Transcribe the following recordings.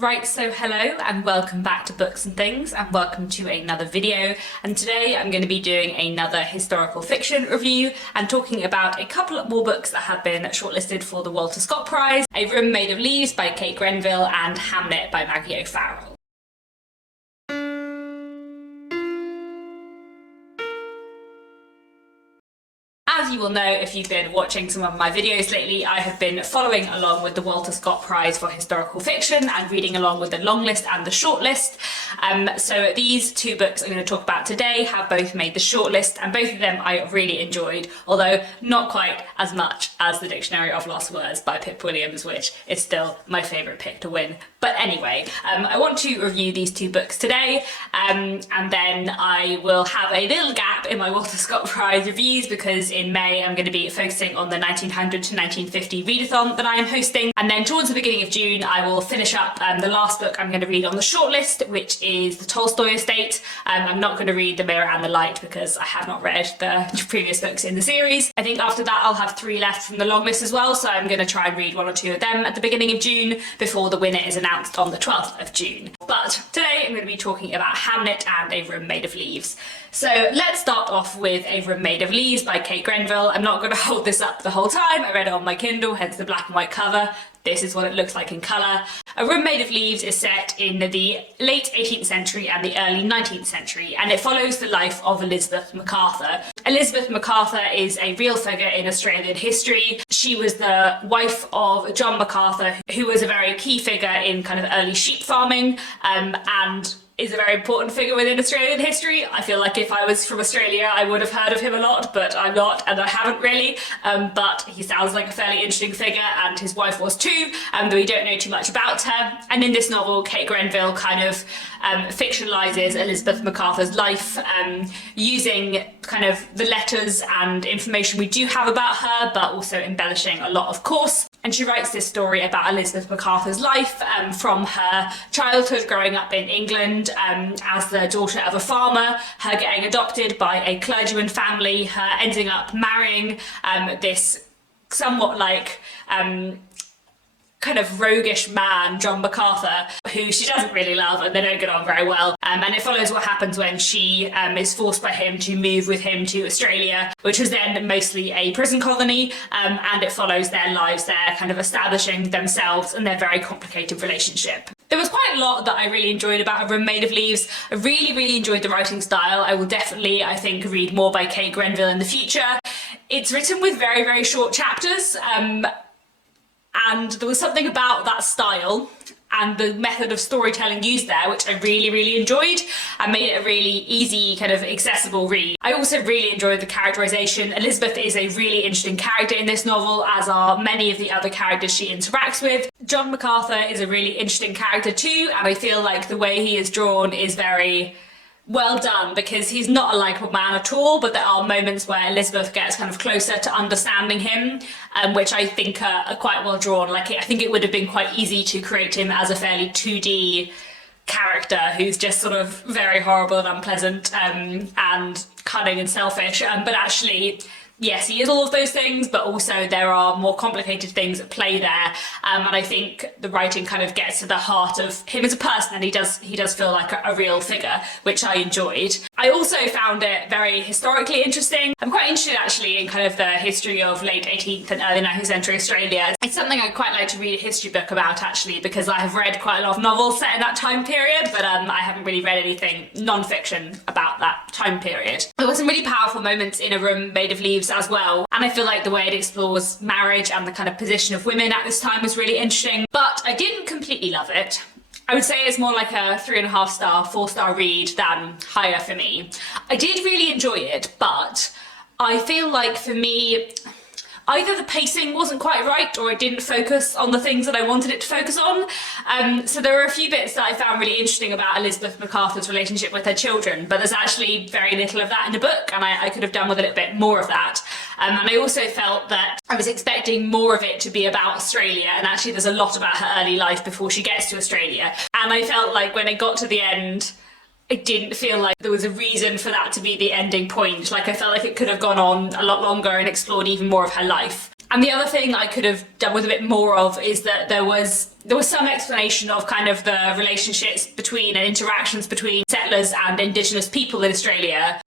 Right, so hello and welcome back to Books and Things, and welcome to another video. And today I'm going to be doing another historical fiction review and talking about a couple more books that have been shortlisted for the Walter Scott Prize: A Room Made of Leaves by Kate Grenville and Hamlet by Maggie O'Farrell. As you will know if you've been watching some of my videos lately, I have been following along with the Walter Scott Prize for Historical Fiction and reading along with the long list and the short list. So these two books I'm going to talk about today have both made the shortlist, and both of them I really enjoyed, although not quite as much as The Dictionary of Lost Words by Pip Williams, which is still my favourite pick to win. But anyway, I want to review these two books today, and then I will have a little gap in my Walter Scott Prize reviews because in May I'm going to be focusing on the 1900 to 1950 readathon that I am hosting, and then towards the beginning of June I will finish up the last book I'm going to read on the shortlist, which is The Tolstoy Estate. I'm not going to read The Mirror and the Light because I have not read the previous books in the series. I think after that I'll have 3 left from the long list as well, so I'm going to try and read 1 or 2 of them at the beginning of June before the winner is announced on the 12th of June. But today I'm going to be talking about Hamlet and A Room Made of Leaves. So let's start off with A Room Made of Leaves by Kate Grenville. I'm not going to hold this up the whole time. I read it on my Kindle, hence the black and white cover. This is what it looks like in colour. A Room Made of Leaves is set in the late 18th century and the early 19th century, and it follows the life of Elizabeth MacArthur. Elizabeth MacArthur is a real figure in Australian history. She was the wife of John MacArthur, who was a very key figure in kind of early sheep farming, and is a very important figure within Australian history. I feel like if I was from Australia I would have heard of him a lot, but I'm not, and I haven't really. But he sounds like a fairly interesting figure, and his wife was too, though we don't know too much about her. And in this novel, Kate Grenville kind of fictionalises Elizabeth MacArthur's life, using kind of the letters and information we do have about her, but also embellishing a lot, of course. And she writes this story about Elizabeth MacArthur's life from her childhood growing up in England as the daughter of a farmer, her getting adopted by a clergyman family, her ending up marrying this somewhat like kind of roguish man, John MacArthur, who she doesn't really love, and they don't get on very well. And it follows what happens when she is forced by him to move with him to Australia, which was then mostly a prison colony, and it follows their lives there, kind of establishing themselves and their very complicated relationship. There was quite a lot that I really enjoyed about A Room Made of Leaves. I really enjoyed the writing style. I will definitely, I think, read more by Kate Grenville in the future. It's written with very short chapters, and there was something about that style and the method of storytelling used there which I really enjoyed, and made it a really easy, kind of accessible read. I also really enjoyed the characterisation. Elizabeth is a really interesting character in this novel, as are many of the other characters she interacts with. John MacArthur is a really interesting character too, and I feel like the way he is drawn is very well done, because he's not a likeable man at all, but there are moments where Elizabeth gets kind of closer to understanding him, which I think are quite well drawn. Like, I think it would have been quite easy to create him as a fairly 2D character who's just sort of very horrible and unpleasant, and cunning and selfish, but actually, yes, he is all of those things, but also there are more complicated things at play there, and I think the writing kind of gets to the heart of him as a person, and he does feel like a real figure, which I enjoyed. I also found it very historically interesting. I'm quite interested actually in kind of the history of late 18th and early 19th century Australia. It's something I'd quite like to read a history book about, actually, because I have read quite a lot of novels set in that time period, but I haven't really read anything non-fiction about that time period. There were some really powerful moments in A Room Made of Leaves as well, and I feel like the way it explores marriage and the kind of position of women at this time was really interesting, but I didn't completely love it. I would say it's more like a 3.5 star, 4-star read than higher for me. I did really enjoy it, but I feel like for me, either the pacing wasn't quite right or it didn't focus on the things that I wanted it to focus on. So there were a few bits that I found really interesting about Elizabeth MacArthur's relationship with her children, but there's actually very little of that in the book, and I could have done with a little bit more of that. And I also felt that I was expecting more of it to be about Australia, and actually there's a lot about her early life before she gets to Australia. And I felt like when it got to the end, it didn't feel like there was a reason for that to be the ending point. Like, I felt like it could have gone on a lot longer and explored even more of her life. And the other thing I could have done with a bit more of is that there was some explanation of kind of the relationships between and interactions between settlers and Indigenous people in Australia,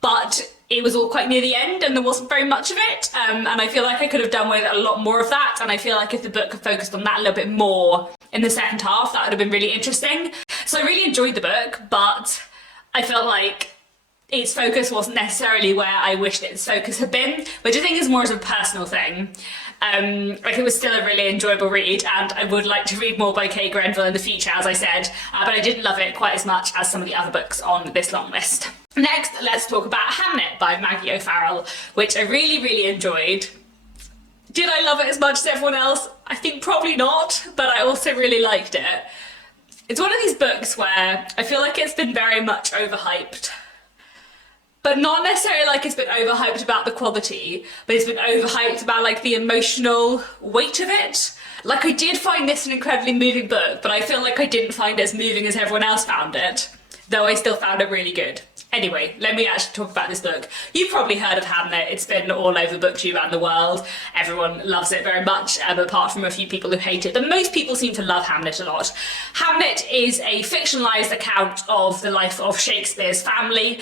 but it was all quite near the end and there wasn't very much of it, and I feel like I could have done with a lot more of that, and I feel like if the book had focused on that a little bit more in the second half, that would have been really interesting. So I really enjoyed the book, but I felt like its focus wasn't necessarily where I wished its focus had been, which I think is more as a personal thing. Like, it was still a really enjoyable read, and I would like to read more by Kay Grenville in the future, as I said, but I didn't love it quite as much as some of the other books on this long list. Next, let's talk about Hamlet by Maggie O'Farrell, which I really, really enjoyed. Did I love it as much as everyone else? I think probably not, but I also really liked it. It's one of these books where I feel like it's been very much overhyped. But not necessarily like it's been overhyped about the quality, but it's been overhyped about like the emotional weight of it. Like, I did find this an incredibly moving book, but I feel like I didn't find it as moving as everyone else found it, though I still found it really good. Anyway, let me actually talk about this book. You've probably heard of Hamlet. It's been all over BookTube and the world. Everyone loves it very much, apart from a few people who hate it. But most people seem to love Hamlet a lot. Hamlet is a fictionalised account of the life of Shakespeare's family,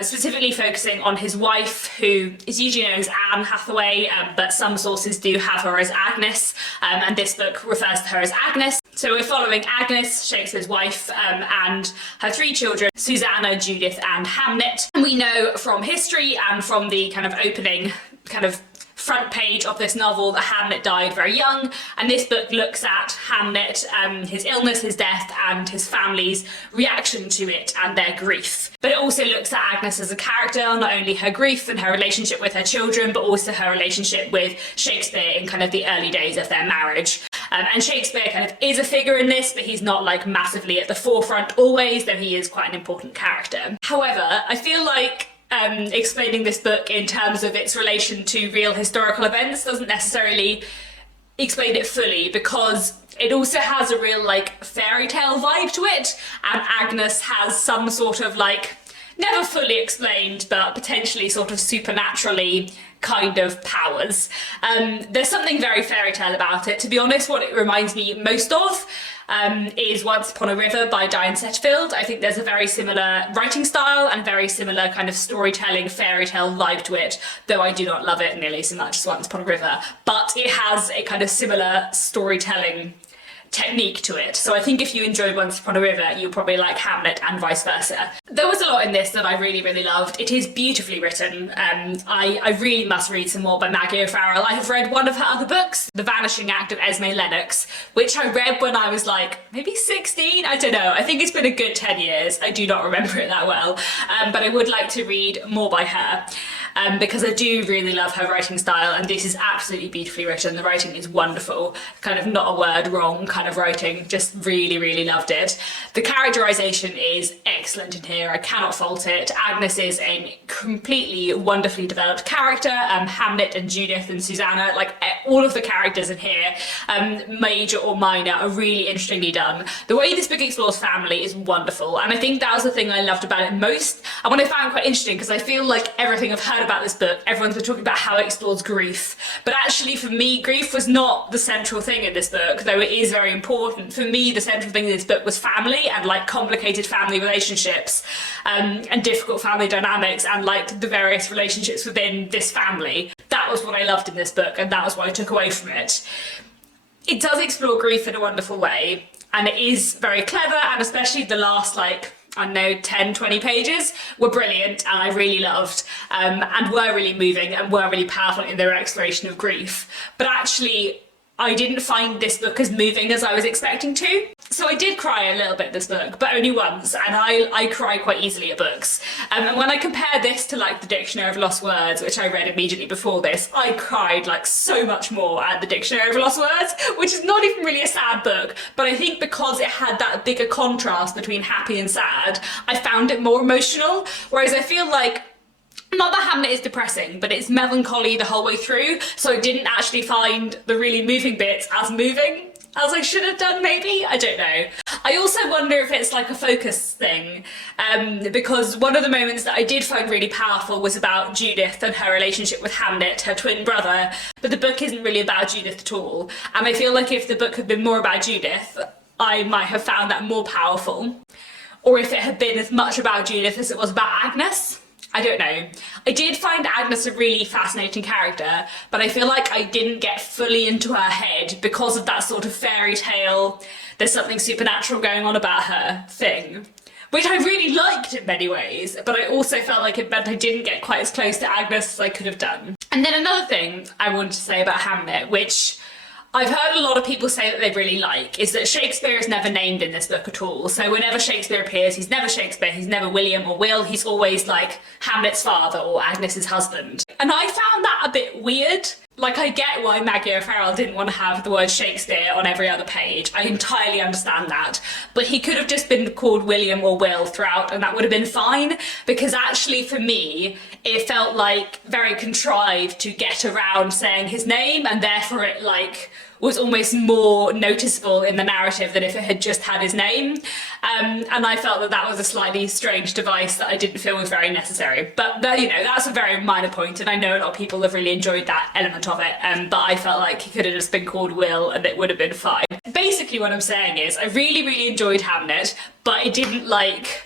specifically focusing on his wife, who is usually known as Anne Hathaway, but some sources do have her as Agnes, and this book refers to her as Agnes. So we're following Agnes, Shakespeare's wife, and her three children, Susanna, Judith, and Hamlet. And we know from history and from the kind of opening kind of front page of this novel that Hamlet died very young, and this book looks at Hamlet, his illness, his death, and his family's reaction to it and their grief. But it also looks at Agnes as a character, not only her grief and her relationship with her children, but also her relationship with Shakespeare in kind of the early days of their marriage. And Shakespeare kind of is a figure in this, but he's not like massively at the forefront always, though he is quite an important character. However, I feel like explaining this book in terms of its relation to real historical events doesn't necessarily explain it fully, because it also has a real like fairy tale vibe to it, and Agnes has some sort of like, never fully explained, but potentially sort of supernaturally kind of powers. There's something very fairy tale about it. To be honest, what it reminds me most of is Once Upon a River by Diane Setterfield. I think there's a very similar writing style and very similar kind of storytelling fairy tale vibe to it, though I do not love it nearly so much as Once Upon a River, but it has a kind of similar storytelling technique to it. So I think if you enjoyed Once Upon a River, you'll probably like Hamlet, and vice versa. There was a lot in this that I really, really loved. It is beautifully written. I really must read some more by Maggie O'Farrell. I have read one of her other books, The Vanishing Act of Esme Lennox, which I read when I was like maybe 16, I don't know. I think it's been a good 10 years. I do not remember it that well, but I would like to read more by her. Because I do really love her writing style, and this is absolutely beautifully written. The writing is wonderful, kind of not a word wrong kind of writing, just really, really loved it. The characterization is excellent in here, I cannot fault it. Agnes is a completely wonderfully developed character, Hamlet and Judith and Susanna, like all of the characters in here, major or minor, are really interestingly done. The way this book explores family is wonderful, and I think that was the thing I loved about it most, and what I found quite interesting, because I feel like everything I've heard about this book, everyone's been talking about how it explores grief, but actually for me grief was not the central thing in this book, though it is very important. For me the central thing in this book was family, and like complicated family relationships, and difficult family dynamics, and like the various relationships within this family. That was what I loved in this book, and that was what I took away from it. It does explore grief in a wonderful way, and it is very clever, and especially the last like, I don't know, 10, 20 pages were brilliant, and I really loved, and were really moving and were really powerful in their exploration of grief. But actually, I didn't find this book as moving as I was expecting to. So I did cry a little bit in this book, but only once, and I cry quite easily at books. And when I compare this to like the Dictionary of Lost Words, which I read immediately before this, I cried like so much more at the Dictionary of Lost Words, which is not even really a sad book, but I think because it had that bigger contrast between happy and sad, I found it more emotional, whereas I feel like, not that Hamlet is depressing, but it's melancholy the whole way through, so I didn't actually find the really moving bits as moving as I should have done, maybe? I don't know. I also wonder if it's like a focus thing, because one of the moments that I did find really powerful was about Judith and her relationship with Hamlet, her twin brother, but the book isn't really about Judith at all. And I feel like if the book had been more about Judith, I might have found that more powerful. Or if it had been as much about Judith as it was about Agnes. I don't know. I did find Agnes a really fascinating character, but I feel like I didn't get fully into her head because of that sort of fairy tale, there's something supernatural going on about her thing, which I really liked in many ways, but I also felt like it meant I didn't get quite as close to Agnes as I could have done. And then another thing I wanted to say about Hamlet, which I've heard a lot of people say that they really like, is that Shakespeare is never named in this book at all. So whenever Shakespeare appears, he's never Shakespeare, he's never William or Will, he's always like Hamlet's father or Agnes's husband. And I found that a bit weird. Like, I get why Maggie O'Farrell didn't want to have the word Shakespeare on every other page. I entirely understand that. But he could have just been called William or Will throughout, and that would have been fine, because actually for me, it felt like very contrived to get around saying his name, and therefore it like was almost more noticeable in the narrative than if it had just had his name. And I felt that that was a slightly strange device that I didn't feel was very necessary. But you know, that's a very minor point, and I know a lot of people have really enjoyed that element of it, but I felt like he could have just been called Will and it would have been fine. Basically what I'm saying is I really, really enjoyed Hamlet, but it didn't like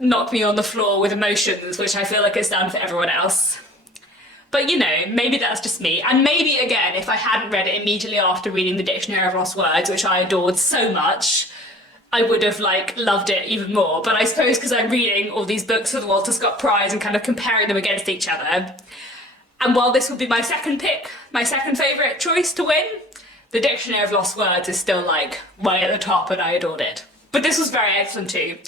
knock me on the floor with emotions, which I feel like it's done for everyone else. But you know, maybe that's just me. And maybe again, if I hadn't read it immediately after reading the Dictionary of Lost Words, which I adored so much, I would have like loved it even more. But I suppose because I'm reading all these books for the Walter Scott Prize and kind of comparing them against each other, and while this would be my second pick, my second favourite choice to win, the Dictionary of Lost Words is still like way at the top and I adored it. But this was very excellent too.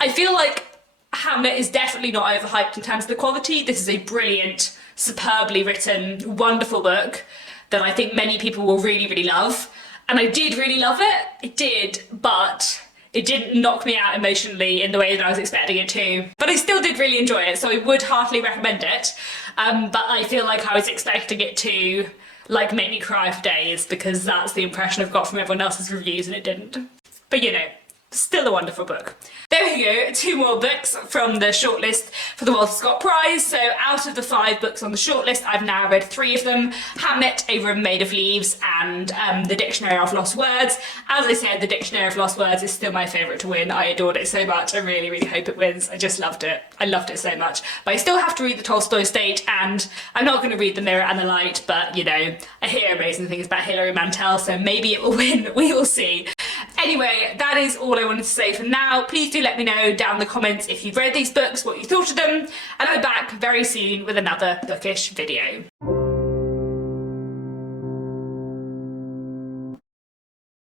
I feel like Hamlet is definitely not overhyped in terms of the quality. This is a brilliant, superbly written, wonderful book that I think many people will really, really love. And I did really love it. It did, but it didn't knock me out emotionally in the way that I was expecting it to. But I still did really enjoy it, so I would heartily recommend it. But I feel like I was expecting it to like make me cry for days, because that's the impression I've got from everyone else's reviews, and it didn't. But you know, still a wonderful book. There we go, 2 more books from the shortlist for the Walter Scott Prize. So out of the 5 books on the shortlist, I've now read 3 of them: Hamlet, A Room Made of Leaves, and the Dictionary of Lost Words. As I said, the Dictionary of Lost Words is still my favourite to win. I adored it so much. I really, really hope it wins. I just loved it. I loved it so much. But I still have to read the Tolstoy State, and I'm not going to read The Mirror and the Light, but you know, I hear amazing things about Hilary Mantel, so maybe it will win. We will see. Anyway, that is all I wanted to say for now. Please do let me know down in the comments if you've read these books, what you thought of them, and I'll be back very soon with another bookish video.